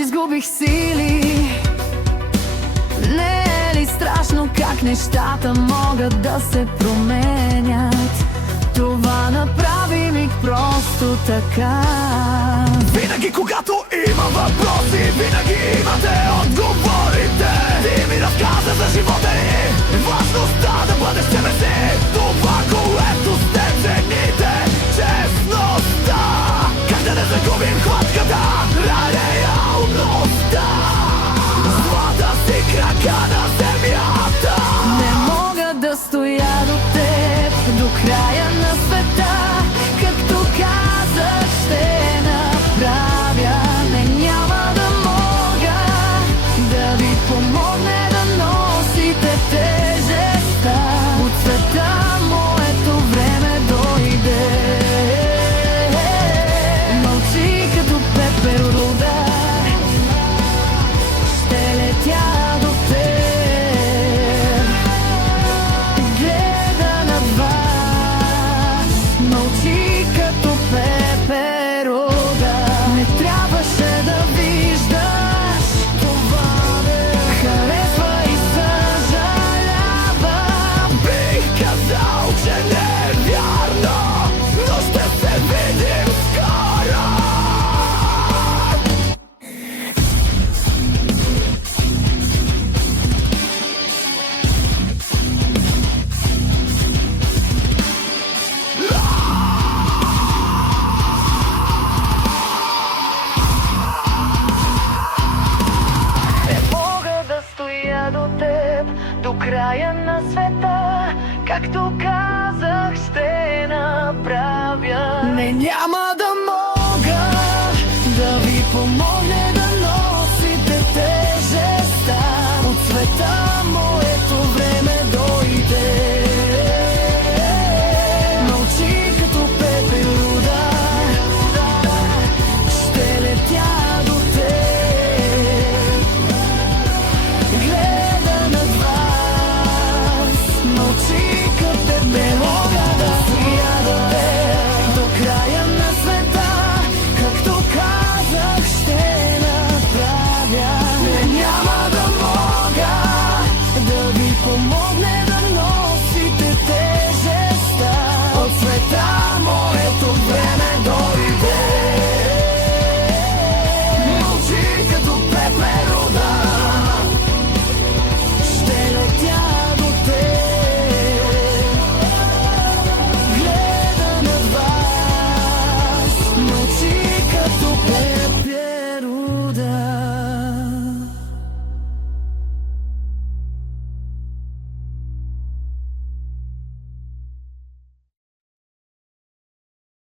изгубих сили. Не е ли страшно как нещата могат да се променят? Това направи миг просто така. Винаги когато има въпроси, винаги имате отговорите. Ти ми разказа за живота и важността да бъдеш себе си. Това, което сте цените, честността. Как да не загубим хватката на реалността? Злата си крака на земята. Не мога да стоя до теб до края на света. Както казах, ще направя. Не, няма да мога да ви помогне да носите тежестта. От света моето време дойде. Мълчи като пеперуда, ще летя до теб. Гледа над вас, мълчи като пеперуда. Не трябваше да виждаш това, не харесва и съжалява. Бих казал, че не е вярно, но ще се видим скоро. Мога да стоя до теб до края на света. Както казах, ще направя. Не, няма да